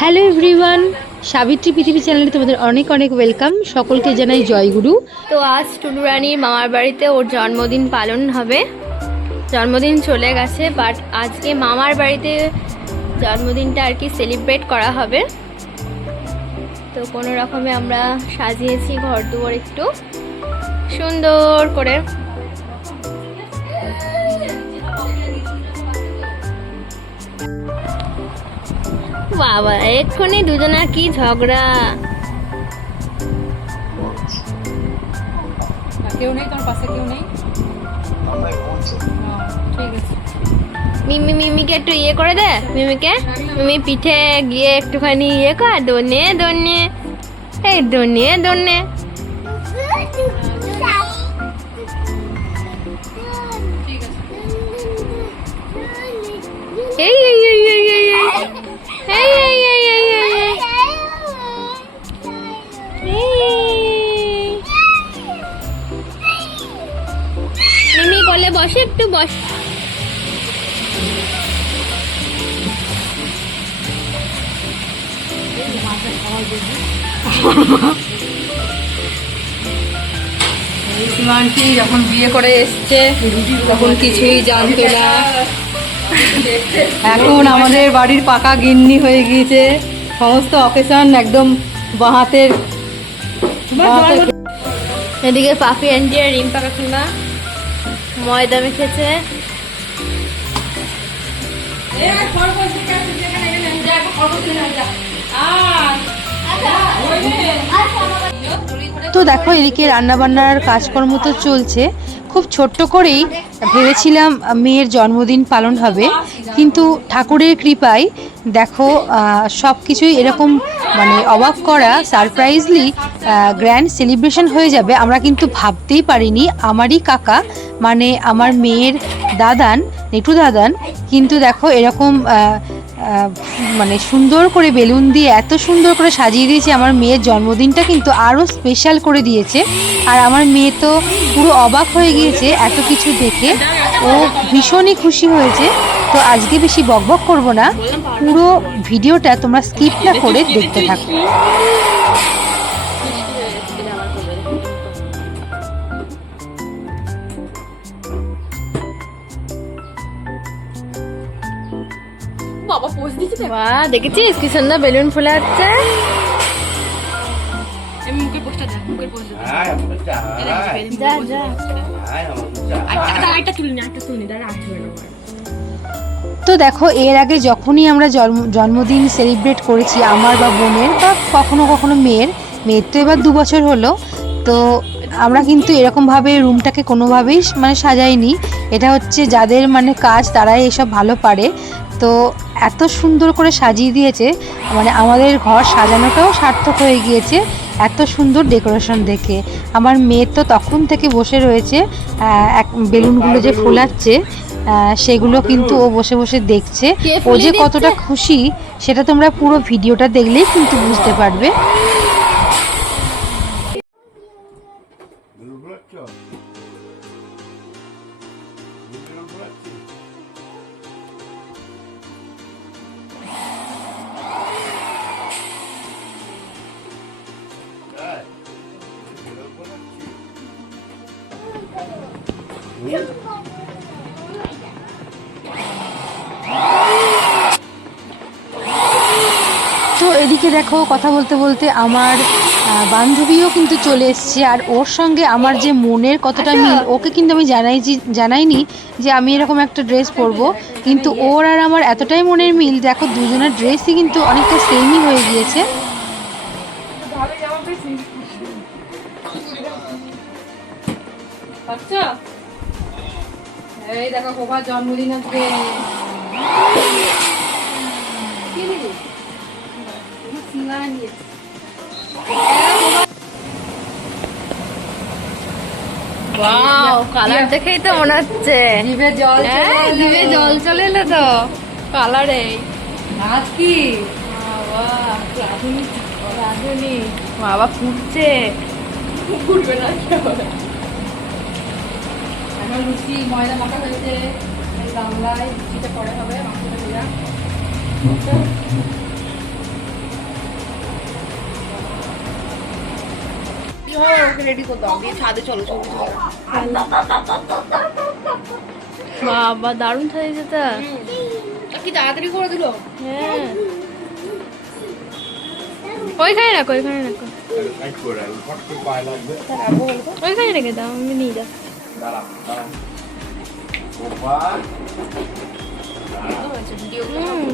Hello everyone, Savitri পৃথিবী চ্যানেলে তোমাদের অনেক অনেক ওয়েলকাম। সকলকে জানাই জয়গুরু। তো আজ টুনু রানীর মামার বাড়িতে ওর জন্মদিন পালন হবে। জন্মদিন চলে গেছে, বাট আজকে মামার বাড়িতে জন্মদিনটা আর কি সেলিব্রেট করা হবে। তো কোনো রকমে আমরা সাজিয়েছি ঘর দুয়ার একটু সুন্দর করে। বাবা, এক্ষুনি দুজনের কি ঝগড়া। কেউ নেই তোমার পাশে, কেউ নেই? ঠিক আছে। মিমিকে একটু ইয়ে করে দে। মিমি পিঠে গিয়ে একটুখানি ইয়ে কর, দোনে দোনে, এই দোনে দোনে। এই এই এই এই এই এই এই এই এই এই এই। মিমি কোলে বসে, একটু বস। সীমান্তি যখন বিয়ে করে এসছে তখন কিছুই জানতো না, এখন আমাদের বাড়ির পাকা গিন্নি হয়ে গিয়েছে। সমস্ত অকেশন একদম বাঁহাতের। এদিকে পাপি আন্টি আর রিম্পা কাকিমা ময়দা মেখেছে। তো দেখো, এদিকে রান্নাবান্নার কাজকর্ম তো চলছে। খুব ছোট্ট করেই ভেবেছিলাম মেয়ের জন্মদিন পালন হবে, কিন্তু ঠাকুরের কৃপায় দেখো সব কিছুই এরকম মানে অবাক করা সারপ্রাইজলি গ্র্যান্ড সেলিব্রেশন হয়ে যাবে আমরা কিন্তু ভাবতেই পারিনি। আমারই কাকা মানে আমার মেয়ের দাদান, নেটু দাদান, কিন্তু দেখো এরকম মানে সুন্দর করে বেলুন দিয়ে এত সুন্দর করে সাজিয়ে দিয়েছে। আমার মেয়ের জন্মদিনটা কিন্তু আরও স্পেশাল করে দিয়েছে। আর আমার মেয়ে তো পুরো অবাক হয়ে গিয়েছে এত কিছু দেখে, ও ভীষণই খুশি হয়েছে। তো আজকে বেশি বকবক করব না, পুরো ভিডিওটা তোমরা স্কিপ না করে দেখতে থাকো। বাবা পোজ দিচ্ছে। বাহ, দেখেছিস কি সুন্দর বেলুন ফুলে যাচ্ছে। মুখে পোস্টটা দেখ, মুখের পোস্ট যা যা। একটা তুলি না, একটা তুলি দাঁড়া, আসবে না। তো দেখো, এর আগে যখনই আমরা জন্মদিন সেলিব্রেট করেছি আমার বা বোনের বা কখনো কখনো মেয়ের তো এবার 2 বছর হলো, তো আমরা কিন্তু এরকমভাবে রুমটাকে কোনোভাবেই মানে সাজাইনি। এটা হচ্ছে যাদের মানে কাজ তারাই এসব ভালো পারে। তো এত সুন্দর করে সাজিয়ে দিয়েছে, মানে আমাদের ঘর সাজানোটাও সার্থক হয়ে গিয়েছে এত সুন্দর ডেকোরেশন দেখে। আমার মেয়ে তো তখন থেকে বসে রয়েছে, বেলুনগুলো যে ফোলাচ্ছে সেগুলো কিন্তু ও বসে বসে দেখছে। ও যে কতটা খুশি সেটা তোমরা পুরো ভিডিওটা দেখলেই কিন্তু বুঝতে পারবে। তো এদিকে দেখো, কথা বলতে বলতে আমার বান্ধবীও কিন্তু চলে এসছে, আর ওর সঙ্গে আমার যে মনের কতটা মিল ওকে কিন্তু আমি জানাইনি যে আমি এরকম একটা ড্রেস পরবো, কিন্তু ওর আর আমার এতটাই মনের মিল। দেখো দুজনের ড্রেসই কিন্তু অনেকটা সেমই হয়ে গিয়েছে। আচ্ছা, এই দেখো কোভার জন্মদিন আজকে। ওয়াও, কালার দেখেই তো মনে হচ্ছে জিভে জল, জিভে জল চলে এলো তো কালারে। ভাত কি রাধুনি বাবা ফুটছে। ফুটবে না এখন লুচি ময়দা মাখা হয়েছে, এই গামলায় লুচিটা পরে হবে, মাংসটা দেওয়া। রেডি করে দাও, দিয়ে ছাদে চলো ছবি তুলতে। বাবা দারুণ সাজিয়েছে তা। কি তাড়াতাড়ি করে দিল। হ্যাঁ ওইখানে রাখো, ওইখানে রাখো, ওইখানে রেখে দাও, আমি নিয়ে যাও। হুম।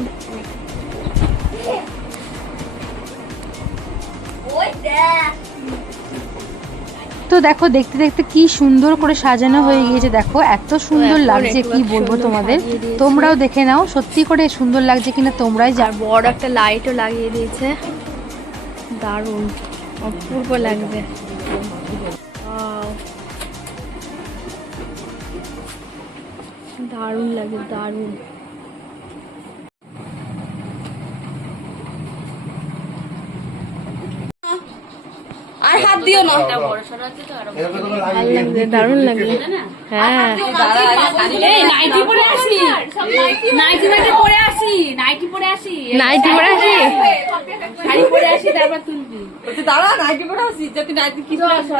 তো দেখো দেখতে দেখতে কি সুন্দর করে সাজানো হয়ে গিয়েছে, দেখো এত সুন্দর এখন লাগছে, একটু কি সুন্দর বলবো তোমাদের। সাজিয়ে দিয়েছে। তোমরাও দেখে নাও সত্যি করে সুন্দর লাগছে কিনা তোমরাই আর জানো। বড় একটা লাইটও লাগিয়ে দিয়েছে, দারুণ অপূর্ব লাগবে। Wow! দারুণ লাগে, দারুণ। আর হাত দিও না। ভালো লাগবে, দারুণ লাগবে। হ্যাঁ এই নাইটি পরে আসি, নাইটি পরে আসি, নাইটি পরে আসি, নাইটি পরে আসি। শাড়ি পরে আসি, তারপর তুলবি। দাঁড়া, নাইটি পরে আসি, যদি নাইটি কিছু আসে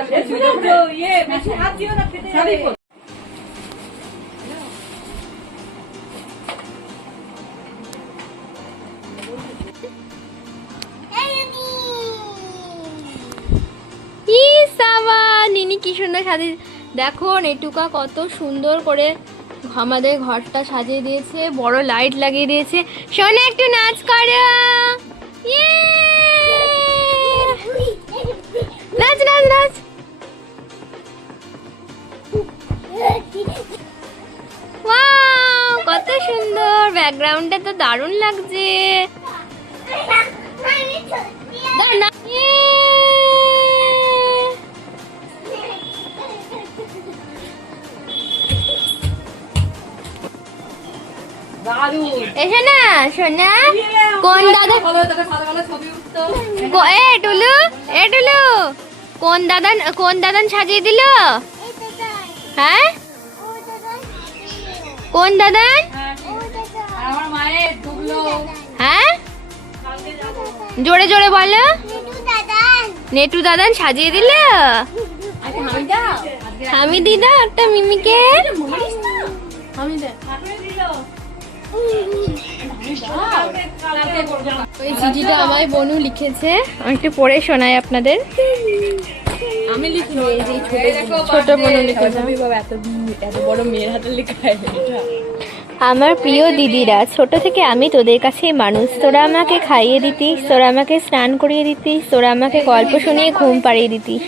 ইয়ে বেশি হাত দিও না, ফেটে যাবে। নিনি কি সুন্দর সাজিয়ে, দেখো নেটুকা কত সুন্দর করে আমাদের ঘরটা সাজিয়ে দিয়েছে, বড় লাইট লাগিয়ে দিয়েছে। শোনো একটু নাচ করো, ইয়ে! নাচ নাচ নাচ। ওয়াও কত সুন্দর, ব্যাকগ্রাউন্ডটা তো দারুণ লাগছে। দাঁড়া না। ইয়ে! এসে না সোনা, কোন দাদা এ টুলু, এ টুলু কোন দাদান সাজিয়ে দিল? হ্যাঁ কোন দাদান? আমার মায়ের ডুবলো। হ্যাঁ জোরে জোরে বলো। নেটু দাদান সাজিয়ে দিল। আমি দিদা একটা মিমিকে। ওই চিঠিটা আমায় বনু লিখেছে, আমি একটু পড়ে শোনাই আপনাদের। আমি লিখি, এই যে ছোট বনু লিখেছে। এত বড় মেয়ের হাতে লেখা এটা। আমার প্রিয় দিদিরা, ছোট থেকে আমি তোদের কাছেই মানুষ। তোরা আমাকে খাইয়ে দিতিস, তোরা আমাকে স্নান করিয়ে দিতিস, তোরা আমাকে গল্প শুনিয়ে ঘুম পাড়িয়ে দিতিস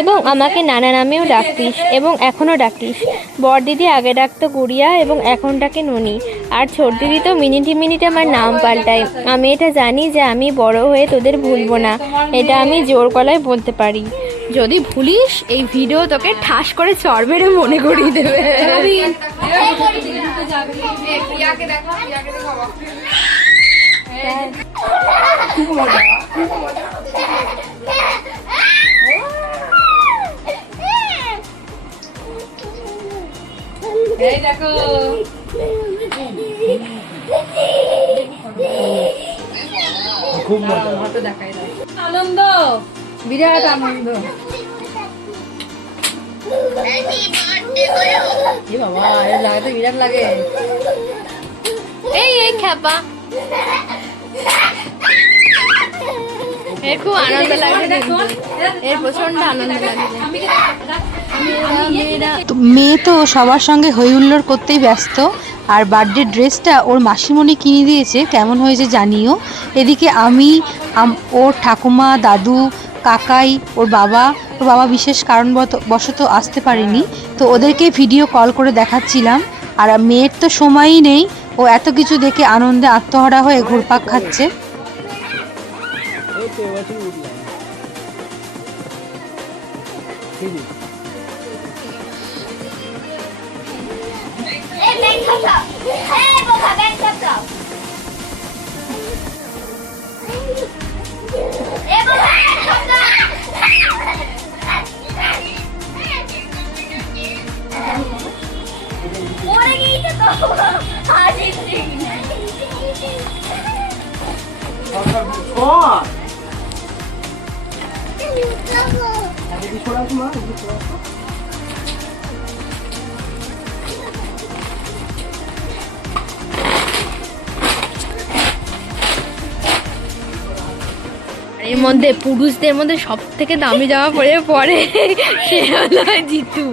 এবং আমাকে নানা নামেও ডাকতিস এবং এখনও ডাকিস। বড় দিদি আগে ডাকতো গুড়িয়া এবং এখন ডাকে ননি, আর ছোট দিদি তো মিনিটে মিনিটে আমার নাম পাল্টায়। আমি এটা জানি যে আমি বড় হয়ে তোদের ভুলবো না, এটা আমি জোর গলায় বলতে পারি। যদি ভুলিস এই ভিডিও তোকে ঠাস করে চড় মেরে মনে করিয়ে দেবে। এই দেখো খুব মজা। আনন্দ, বিরাট আনন্দ। এ বাবা, এর লাগাতে বিরাট লাগে। এই এই খ্যাপা, এর খুব আনন্দ লাগছে, এর প্রচন্ড আনন্দ লাগছে। তো মেয়ে তো সবার সঙ্গে হই হুল্লোড় করতেই ব্যস্ত, আর বার্থডে ড্রেসটা ওর মাসিমণি কিনে দিয়েছে, কেমন হয়েছে জানিও। এদিকে আমি ওর ঠাকুমা, দাদু, কাকাই, ওর বাবা বিশেষ কারণবশত আসতে পারেনি, তো ওদেরকে ভিডিও কল করে দেখাচ্ছিলাম। আর মেয়ের তো সময়ই নেই, ও এত কিছু দেখে আনন্দে আত্মহারা হয়ে ঘুরপাক খাচ্ছে। এর মধ্যে পুরুষদের মধ্যে সব থেকে দামি জামা পরে সে হলো জিতু।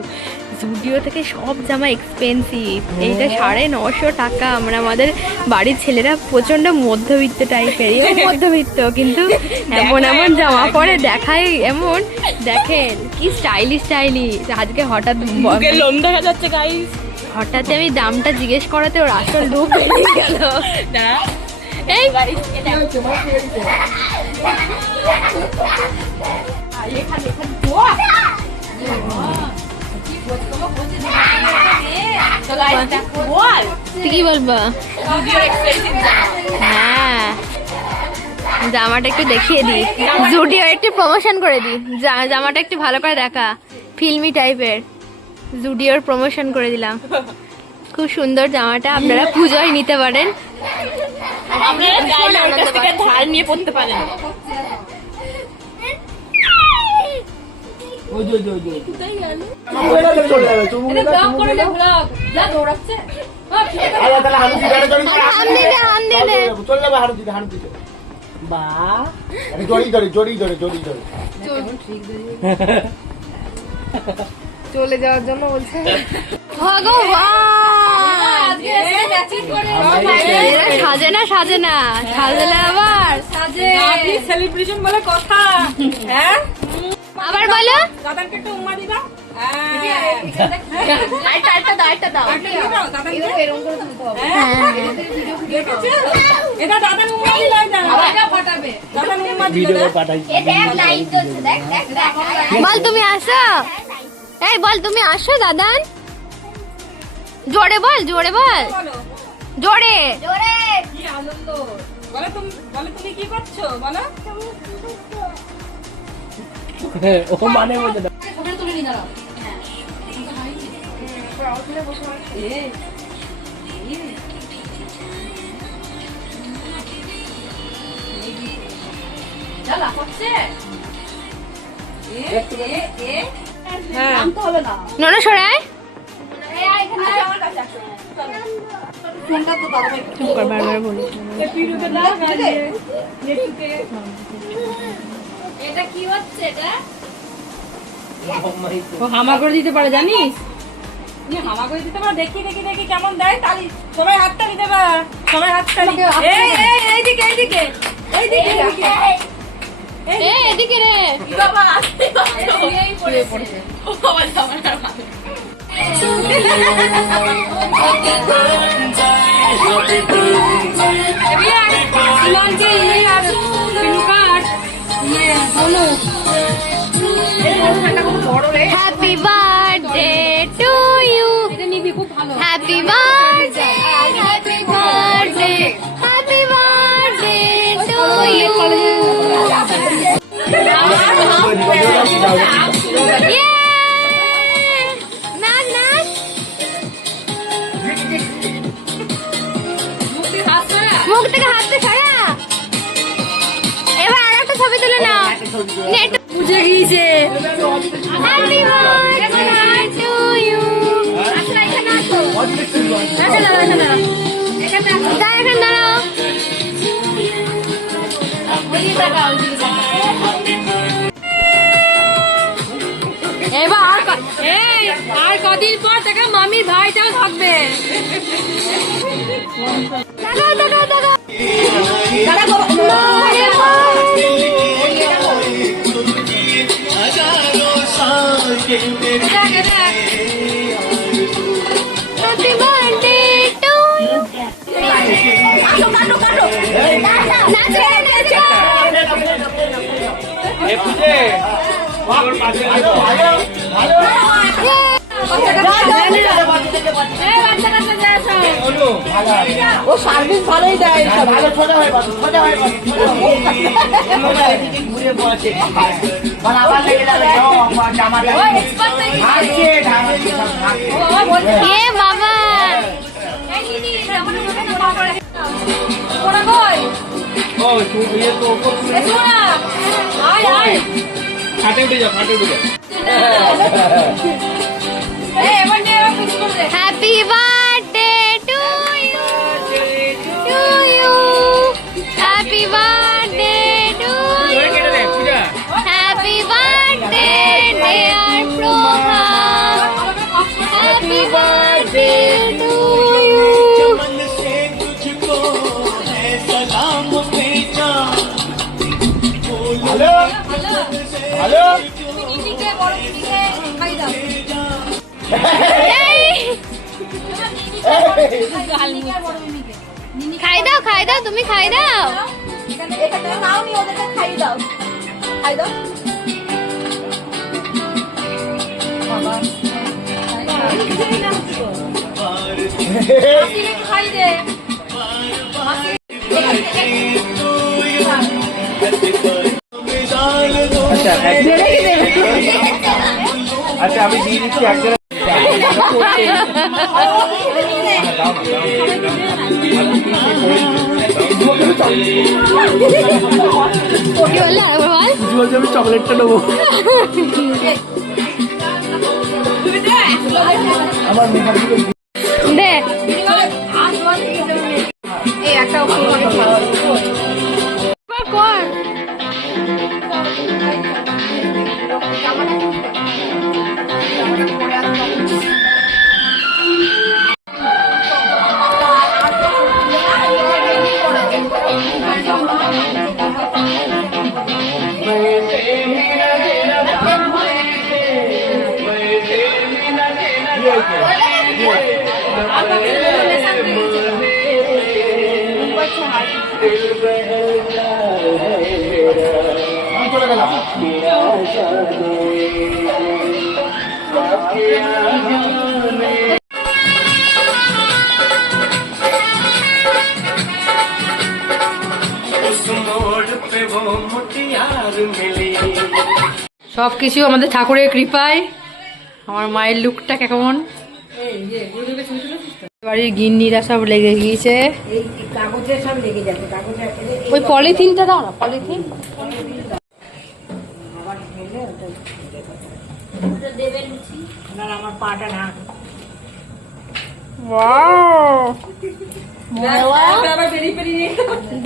জুডিও থেকে সব জামা এক্সপেন্সিভ। এইটা 950 টাকা। আমাদের বাড়ির ছেলেরা প্রচন্ড মধ্যবিত্ত টাইপের, মধ্যবিত্ত কিন্তু এমন এমন জামা পরে দেখায় এমন। দেখেন কি স্টাইলিশ আজকে হঠাৎ লোম দেখা যাচ্ছে গাইস। হঠাৎ আমি দামটা জিজ্ঞেস করাতে ওর আসল রূপ বেরিয়ে গেল। এই তুই কি বলবা? হ্যাঁ, জামাটা একটু দেখিয়ে দি, জুডিও একটু প্রমোশন করে দি। জামাটা একটু ভালো করে দেখা, ফিল্মি টাইপের। জুডিওর প্রমোশন করে দিলাম। খুব সুন্দর জামাটা, আপনারা পুজোয় নিতে পারেন। আপনারা চাইলে ওর কাছ থেকে ধার নিয়ে পড়তে পারেন। চলে যাওয়ার জন্য বলছে। ভগবান, সাজে না সাজলে আবার সেলিব্রেশন বলে কথা। হ্যাঁ, আবার বলো। দাদাকে একটু উম্মা দিবা। বল তুমি আসো, এই বল তুমি আসো দাদান। জোরে বল, জোরে বল, জোরে। কি আনন্দ। বলো তুমি কি করছো বলো। ও মানে বলতে না। নোনা সরাই। বারবার বলি এটা কি হচ্ছে? এটা ও হামা করে দিতে পারে জানিস? হামা করে দিতে পারে। দেখি দেখি দেখি কেমন দেয় তালি। সবাই হাততালি দেবা, সবাই হাততালি। এইদিকে এইদিকে এইদিকে এদিকে রে বাবা আসতে এই পড়েছে। ও বাবা জামাটা ভালো। Happy birthday to you, happy birthday, happy birthday, happy birthday to you. নাচ নাচ, মুখ থেকে হাতটা সরা। এবার আরেকটা ছবি তুলে নাও। নেট বুঝে গিয়েছে। Happy birthday to you. আচ্ছা এখানে আসো, এখানে দাঁড়াও, এখানে দাঁড়াও, এখানে দাঁড়াও। এবার আর কদিন পর থেকে মামির ভাইটাও থাকবে। দাঁড়াও দাঁড়াও দাঁড়াও Happy birthday to you. কাটো কাটো নাচো নাচো। এ পুজে ওর পাশে ভালো ও সার্ভিস ভালোই দেয়। ভালো ছোট হয়ে পাবে, ছোট হয়ে পাবে। ঘুরে পড়ছে মানে আবার লেগে যাবে। জামাটা হাসছে ঢাকে এ বাবা ও তুই ये तो ऊपर আয় আয় খাটে উঠে যাও, খাটে উঠে যাও। Happy birthday to you, to you, happy birthday to you, কেটে দে, Puja. Happy birthday dear Prabha, happy birthday to you. Hello hello খাই দাও, খাই দাও, তুমি খাই দাও। আচ্ছা আমি দিয়ে দিচ্ছি একজন। কি বললে আরেকবার বল। আমি চকলেটটা নেবো। আমার দে কর। আমি চলে গেলাম। সবকিছু আমাদের ঠাকুরের কৃপায়। আমার মায়ের লুকটা কেমন, বাড়ির গিন্নিরা সব লেগে গিয়েছে। কাগজে সব লেগে যাচ্ছে, কাগজে ওই পলিথিনটা দাও না, পলিথিন। আমার পাটা না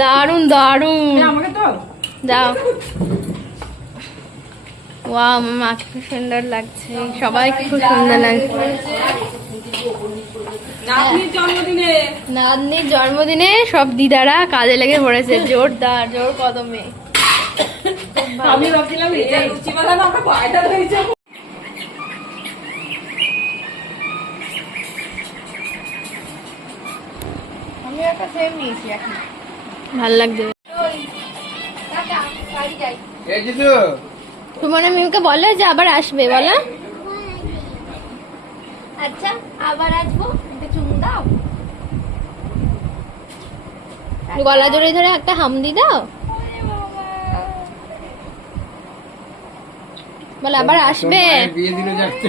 দারুন দারুন, আমাকে তো দাও। ওয়াও, আমার মাকে খুব সুন্দর লাগছে, সবাইকে খুব সুন্দর লাগছে। নাতনির জন্মদিনে নাতনির জন্মদিনে সব দিদারা কাজে লেগে পড়েছে জোরদার, জোর কদমে। আমি ভাবছিলাম এটা লুচি বালা না, আমরা পায়টা ধরেছে। আমি একটা সেম নিয়েছি এখন, ভাল লাগছে। এই যে তো তোমার মিমকে বলে যে আবার আসবে, বলো। আচ্ছা আবার আসবো, একটা চুমু দাও, গলা জড়ে ধরে একটা হামদি দাও, বলে আবার আসবে। বিয়ে দিনে যাচ্ছে।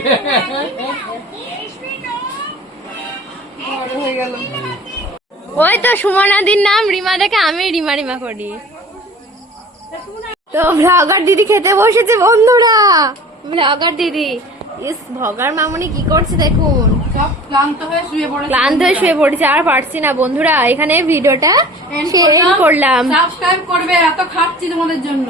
ওই তো সুমনাদির নাম রিমা দেখে আমি রিমা রিমা করি। তো ভ্লগার দিদি খেতে বসেছে বন্ধুরা, ভ্লগার দিদি। ইস, ভ্লগার মামনি কি করছে দেখুন, সব ক্লান্ত হয়ে শুয়ে পড়ে। ক্লান্ত হয়ে শুয়ে পড়েছে, আর পারছি না বন্ধুরা। এখানে ভিডিওটা শেয়ার করলাম। সাবস্ক্রাইব করবে, এত খাচ্ছি তোমাদের জন্য।